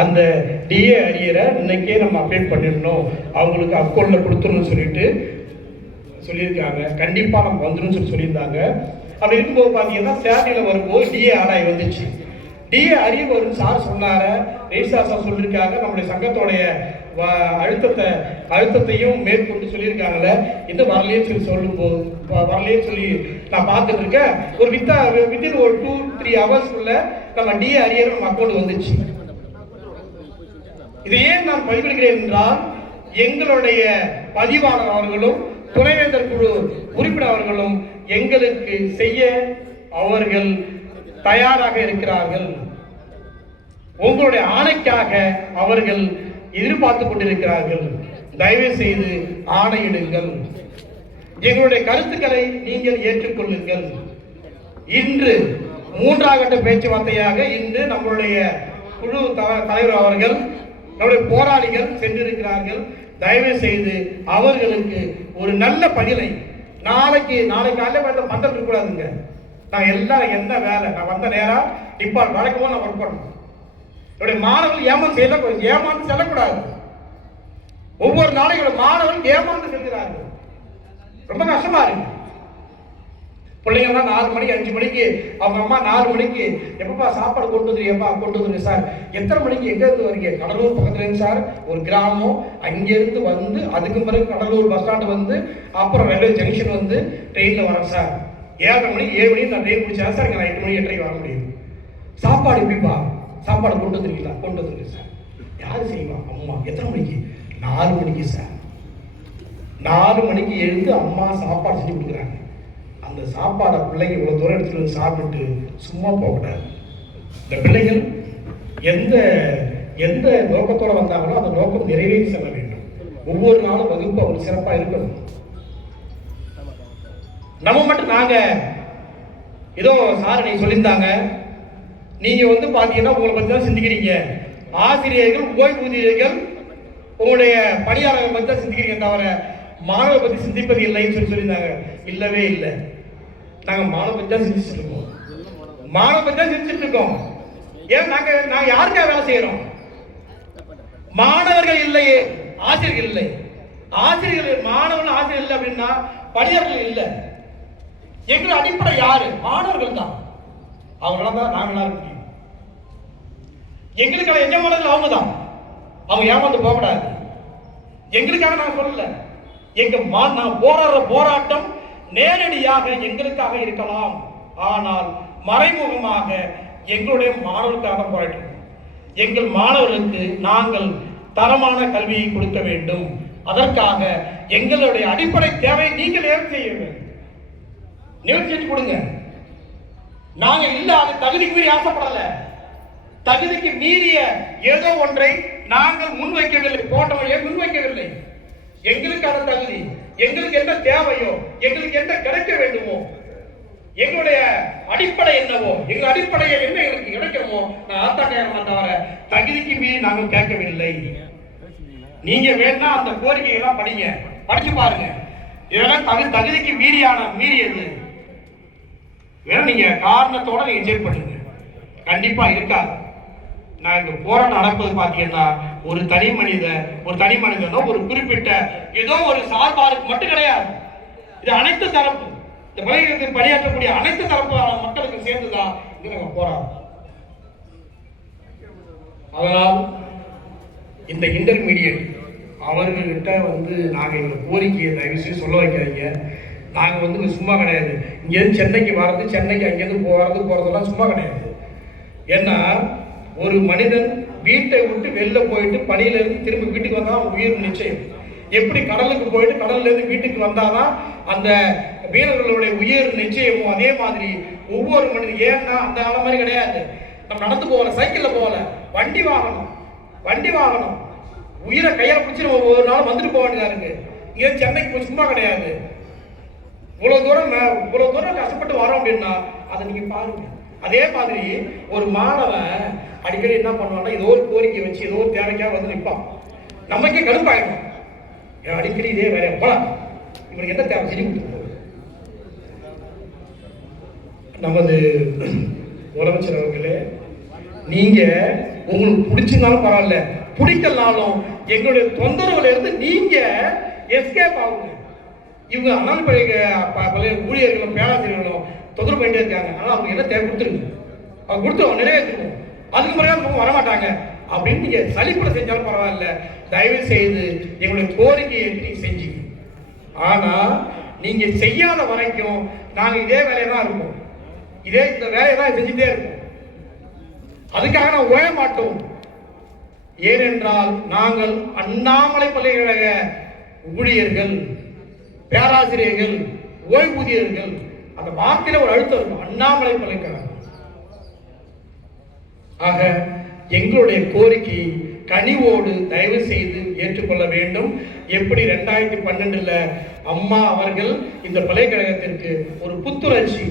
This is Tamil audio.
அந்த டிஏ அரியரை இன்னைக்கே நம்ம அப்டேட் பண்ணிடணும், அவங்களுக்கு அக்கௌண்ட்டில் கொடுத்துடணும்னு சொல்லியிருக்காங்க. கண்டிப்பாக நம்ம வந்துடும் சொல்லியிருந்தாங்க. அப்படி இருக்கும்போது பார்த்தீங்கன்னா சேட்டரியில் வரும்போது டிஏ ஆடாய் வந்துச்சு. டிஏ அரியர் வரும்னு சார் சொன்னார, ரெய்சா சார் சொல்லியிருக்காங்க. நம்முடைய சங்கத்தோடைய அழுத்தத்தையும் மேற்கொண்டு சொல்லியிருக்காங்கல்ல, இன்னும் வரலையே சொல்லும்போது வரலையே சொல்லி நான் பார்த்துட்டு இருக்கேன். ஒரு வித்தின் ஒரு 2-3 ஹவர்ஸ்க்குள்ள நம்ம டிஏ அரியர் நம்ம அக்கௌண்ட் வந்துச்சு. இதை ஏன் நான் பதிவிடுகிறேன் என்றால், எங்களுடைய பதிவாளர் அவர்களும் துணைவேந்தர் குழு உறுப்பினர் அவர்களும் எங்களுக்கு செய்ய அவர்கள் தயாராக இருக்கிறார்கள். உங்களுடைய ஆணைக்காக அவர்கள் எதிர்பார்த்து கொண்டிருக்கிறார்கள். தயவு செய்து ஆணையிடுங்கள். எங்களுடைய கருத்துக்களை நீங்கள் ஏற்றுக்கொள்ளுங்கள். இன்று 3ஆம் கட்ட பேச்சுவார்த்தையாக இன்று நம்மளுடைய குழு தலைவர் அவர்கள், நம்முடைய போராளிகள் சென்றிருக்கிறார்கள். தயவு செய்து அவர்களுக்கு ஒரு நல்ல பதிலை நாளைக்கு காலையில் பந்தல் இருக்கக்கூடாதுங்க. நான் எல்லாம் என்ன வேலை, நான் வந்த நேரம் டிபார்ட் வழக்கமாக நான் ஒர்க் பண்ணணும். என்னுடைய மாணவர்கள் ஏமாந்து செல்லக்கூடாது. ஒவ்வொரு நாளைக்கு மாணவர்கள் ஏமாந்து செல்கிறார்கள். ரொம்ப கஷ்டமா இருக்கு. பிள்ளைங்கள்லாம் 4 மணிக்கு 5 மணிக்கு அவங்க அம்மா 4 மணிக்கு எப்பப்பா சாப்பாடு கொண்டு வந்துருங்க சார். எத்தனை மணிக்கு எங்க இருந்து வரீங்க? கடலூர் பக்கத்துலேருந்து சார், ஒரு கிராமம். அங்கேருந்து வந்து அதுக்கு பிறகு கடலூர் பஸ் ஸ்டாண்டு வந்து அப்புறம் ரயில்வே ஜங்ஷன் வந்து ட்ரெயினில் வரேன் சார். 7 மணிக்கு நான் ட்ரெயின் பிடிச்சா சார் இங்கே நான் 8 மணி 8:30 வர முடியும். சாப்பாடு எப்படிப்பா? சாப்பாடு கொண்டு வந்துருங்க சார். யார் செய்வா? அம்மா. எத்தனை மணிக்கு? 4 மணிக்கு சார். 4 மணிக்கு எழுந்து அம்மா சாப்பாடு செஞ்சு கொடுக்குறாங்க. அந்த சாப்பாடை பிள்ளைங்க இவ்வளோ தூரம் எடுத்துகிட்டு வந்து சாப்பிட்டு சும்மா போகக்கூடாது. இந்த பிள்ளைகள் எந்த நோக்கத்தோடு வந்தாங்களோ அந்த நோக்கம் நிறைவேறி செல்ல வேண்டும். ஒவ்வொரு நாளும் வகுப்பு அவங்களுக்கு சிறப்பாக இருக்கணும். நம்ம மட்டும் நாங்கள் ஏதோ சார் நீ சொல்லியிருந்தாங்க, நீங்கள் வந்து பார்த்தீங்கன்னா உங்களை பற்றி தான் சிந்திக்கிறீங்க. ஆசிரியர்கள், ஓய்வூதியர்கள், உங்களுடைய பணியாளர்கள் பற்றி தான் சிந்திக்கிறீங்க தவிர மாணவரை பற்றி சிந்திப்பது இல்லைன்னு சொல்லியிருந்தாங்க. இல்லவே இல்லை. நாங்கள் மாணவ பற்றி தான் சிந்திச்சுட்டு இருக்கோம். ஏன் நாங்கள் யாருக்காக வேலை செய்யறோம்? மாணவர்கள் இல்லையே, ஆசிரியர்கள் இல்லை. மாணவர்கள் ஆசிரியர் இல்லை அப்படின்னா பணியாளர்கள் இல்லை. எங்கள் அடிப்படை யாரு? மாணவர்கள் தான். அவங்களால தான் நாங்களா இருக்க முடியும். எங்களுக்கான எஜமானர்கள் அவங்க தான். அவங்க ஏமாந்து போகக்கூடாது. எங்களுக்காக நான் சொல்லல. நான் போராடுற போராட்டம் நேரடியாக எங்களுக்காக இருக்கலாம், ஆனால் மறைமுகமாக எங்களுடைய மாணவர்களுக்காக போராட்டம். எங்கள் மாணவர்களுக்கு நாங்கள் தரமான கல்வியை கொடுக்க வேண்டும். அதற்காக எங்களுடைய அடிப்படை தேவை நீங்கள் நேர்த்தி செய்ய வேண்டும். நேர்த்தி செஞ்சு கொடுங்க. நாங்க இல்லாத தகுதிக்கு மீறி ஆசைப்படல. தகுதிக்கு மீறிய ஏதோ ஒன்றை நாங்கள் முன்வைக்கவில்லை, போன்றவர்களே முன்வைக்கவில்லை. எங்களுக்கான தகுதி, எங்களுக்கு என்ன தேவையோ, எங்களுக்கு என்ன கிடைக்க வேண்டுமோ, எங்களுடைய அடிப்படை என்னவோ, எங்கள் அடிப்படையை என்ன எங்களுக்கு கிடைக்கணுமோ நான் ஆத்தாக்காரமா தவிர தகுதிக்கு மீறி நாங்கள் கேட்கவில்லை. நீங்க வேணா அந்த கோரிக்கையெல்லாம் படிச்சு பாருங்க. இதெல்லாம் தகுதிக்கு மீறியது வேணா நீங்க காரணத்தோட நீங்க செயல்படுங்க. கண்டிப்பா இருக்காது. நான் இங்க போராட்டம் நடப்பது பாத்தீங்கன்னா ஒரு தனி மனிதனோ ஒரு குறிப்பிட்ட ஏதோ ஒரு சார்பாருக்கு மட்டும் கிடையாது. இது அனைத்து தரப்பு, இந்த பணியிடத்தில் பணியாற்றக்கூடிய அனைத்து தரப்பு மக்களுக்கு சேர்ந்துதான் இங்க நம்ம போராட்டம். அதனால் இந்த இன்டர்மீடியட் அவர்கள்கிட்ட வந்து நாங்க எங்க கோரிக்கையை தயவு செய்து சொல்ல வைக்காதீங்க. நாங்க வந்து சும்மா கிடையாது. இங்கேருந்து சென்னைக்கு வர்றது, சென்னைக்கு அங்கேருந்து போறதெல்லாம் சும்மா கிடையாது. ஏன்னா ஒரு மனிதன் வீட்டை விட்டு வெளில போயிட்டு பணியிலிருந்து திரும்ப வீட்டுக்கு வந்தால் உயிர் நிச்சயம். எப்படி கடலுக்கு போயிட்டு கடல்ல இருந்து வீட்டுக்கு வந்தாதான் அந்த வீரர்களுடைய உயிர் நிச்சயமோ, அதே மாதிரி ஒவ்வொரு மனிதன். ஏன்னா அந்த காலம் மாதிரி கிடையாது. நம்ம நடந்து போகல, சைக்கிள்ல போகல, வண்டி வாகனம் உயிரை கையால் பிடிச்சி நம்ம ஒவ்வொரு நாள் வந்துட்டு போக வேண்டியதா இருக்கு. இங்கே சென்னைக்கு போய் சும்மா கிடையாது. இவ்வளவு தூரம் கஷ்டப்பட்டு வரோம் அப்படின்னா அதை நீங்க பாருங்க. அதே மாதிரி ஒரு மாணவன் அடிக்கடி என்ன பண்ணுவான்னா ஏதோ ஒரு கோரிக்கை வச்சு ஏதோ ஒரு தேவைக்காக வந்து நிற்பான். நமக்கே கடுப்பாயிடும். அடிக்கடி இதே வேலையை போலாம், இவருக்கு என்ன தேவை செஞ்சு கொடுத்துருக்கோம். நமது முதலமைச்சர் அவர்களே, நீங்க உங்களுக்கு பிடிச்சிருந்தாலும் பரவாயில்ல, பிடிக்கலனாலும் எங்களுடைய தொந்தரவுல இருந்து நீங்க எஸ்கேப் ஆகுங்க. இவங்க அண்ணாமலை பழைய ஊழியர்களும் பேராசிரியர்களும் தொந்தரவு பண்ணிட்டே இருக்காங்க. ஆனால் அவங்க என்ன தேவை கொடுத்துருங்க, அவங்க கொடுத்து அவங்க நிறைவேற்றுவோம், அதுக்கு முறையாக வரமாட்டாங்க அப்படின்னு நீங்க சலிப்பட செஞ்சாலும் பரவாயில்ல, தயவு செய்து எங்களுடைய கோரிக்கையை நீங்க செஞ்சீங்க. ஆனா நீங்க செய்யாத வரைக்கும் நாங்க இதே வேலையை தான் இருப்போம், இந்த வேலையை தான் செஞ்சுட்டே இருப்போம். அதுக்காக நான் ஓய மாட்டோம். ஏனென்றால் நாங்கள் அண்ணாமலை பல்கலைக்கழக ஊழியர்கள், பேராசிரியர்கள், ஓய்வூதியர்கள். அந்த வார்த்தையில ஒரு அழுத்தம் இருக்கும், அண்ணாமலை பல்கலைக்கழகம். ஆக எங்களுடைய கோரிக்கையை கனிவோடு தயவு செய்து ஏற்றுக்கொள்ள வேண்டும். எப்படி 2012 அம்மா அவர்கள் இந்த பல்கலைக்கழகத்திற்கு ஒரு புத்துணர்ச்சி